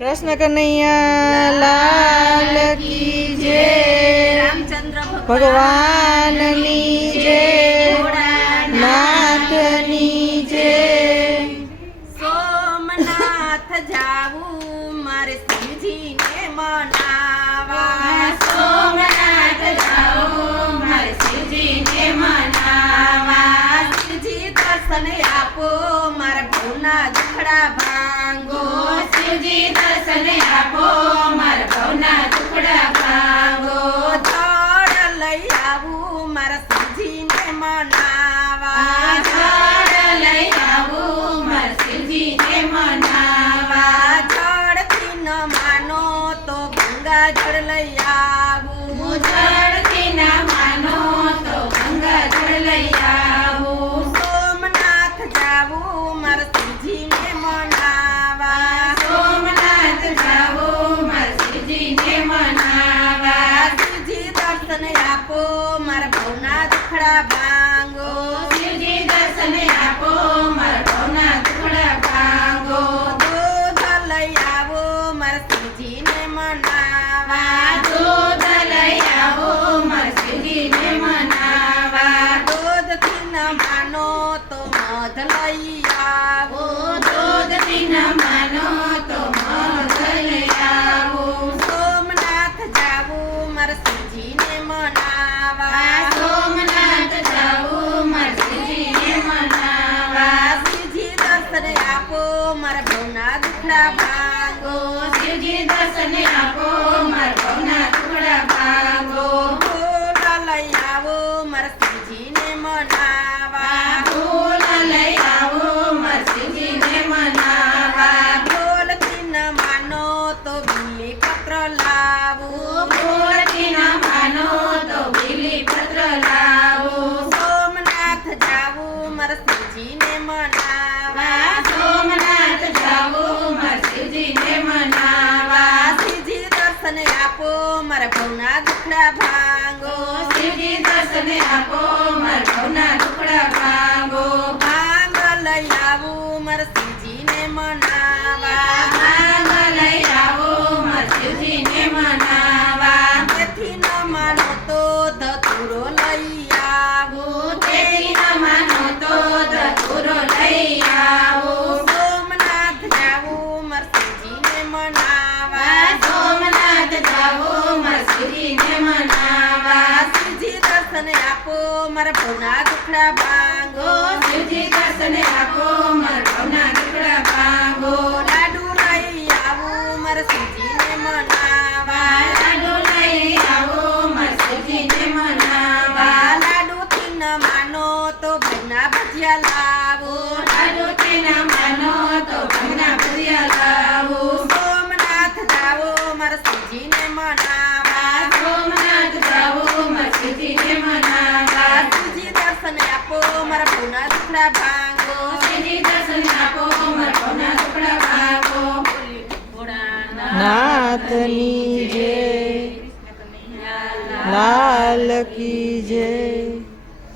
કૃષ્ણ કનૈયા લાલ કી જય, રામચંદ્ર ભગવાનની જય, નાથની જય. સોમનાથ જાવું મારે શિવજીને મનાવા, સોમનાથ જાવું મારે શિવજીને મનાવા. શિવજી દર્શન આપો મારા ભવના દુખડા ભાંગો, શિવજી દર્શન આપો મારા ભવના દુખડા ભાંગો. જળ લઈ આવું મારા શિવજીને મનાવા, જળ લઈ આવું મારા શિવજીને મનાવા. જળથી ન માનો તો ગંગા જળ લઈ આવું, જળથી ન માનો તો ગંગા જળ લઈ આવું. સોમનાથ જાવું મારા શિવજીને મનાવા, સોમનાથ જાવું મારા શિવજીને મનાવા. શિવજી દર્શન આપો મારા ભવના દુખડા ભાંગો, શિવજી દર્શન આપો મારા ભવના દુખડા ભાંગો. દૂધ લઈ આવો મારા શિવજીને મનાવા, દૂધ લઈ આવો મારા શિવજીને મનાવા. દૂધથી ન માનો તો મધ લઈ આવો, દૂધથી ન માનો તો મધ લઈ આવો. સોમનાથ જાવું મારા શિવજીને મનાવા, સોમનાથ જાવું મારા શિવજીને મનાવા. શિવજી દર્શન આપો મારા ભવના દુખડા ભાંગો, શિવજી દર્શન આપો મારા ભવના દુખડા ભાંગો. ફૂલ લઈ આવો મારા શિવજીને મનાવા, ફૂલ લઈ આવો મારા શિવજીને મનાવા. ફૂલથી ન માનો તો બીલી પત્ર લાવું, ફૂલથી ન માનો તો બીલી પત્ર લાવું. સોમનાથ જાવું મારા શિવજીને મનાવા, સોમનાથ જાવું મારા શિવજીને મનાવા. શિવજી દર્શન આપો મારા ભવના દુખડા ભાંગો, શિવજી દર્શન આપો મારા ભવના દુખડા ભાંગો. ભાંગ લઈ આવું મારા શિવજીને મનાવા, ભાંગ લઈ આવો મારા શિવજીને મનાવા. તેથી ન માનો તો ધતુરો લઈ આવું, તેથી ન માનો તો ધતુરો લઈ આવું. સોમનાથ જાવું મારા શિવજીને મનાવા, સોમનાથ જાવું મારા શિવજીને મનાવા. શિવજી દર્શન આપો મારા ભવના દુખડા ભાંગો, શિવજી દર્શન આપો મારા ભવના દુખડા ભાંગો. લાડુ લઈ આવું મારા શિવજીને મનાવા, લાડુ લઈ આવું મારા શિવજીને મનાવા. લાડુથી ન માનો તો ભવના ભજીયા લાવો, લાડુથી ન માનો તો ભવના ભજીયા લાવો. સોમનાથ જાવો મારા શિવજીને મનાવા, સોમનાથ જાવો મારા શિવજીને મનાવા. શિવજી દર્શન આપો મારા ભવના દુખડા ભાંગો, શિવજી દર્શન આપો મારા ભવના દુખડા ભાંગો. નાથની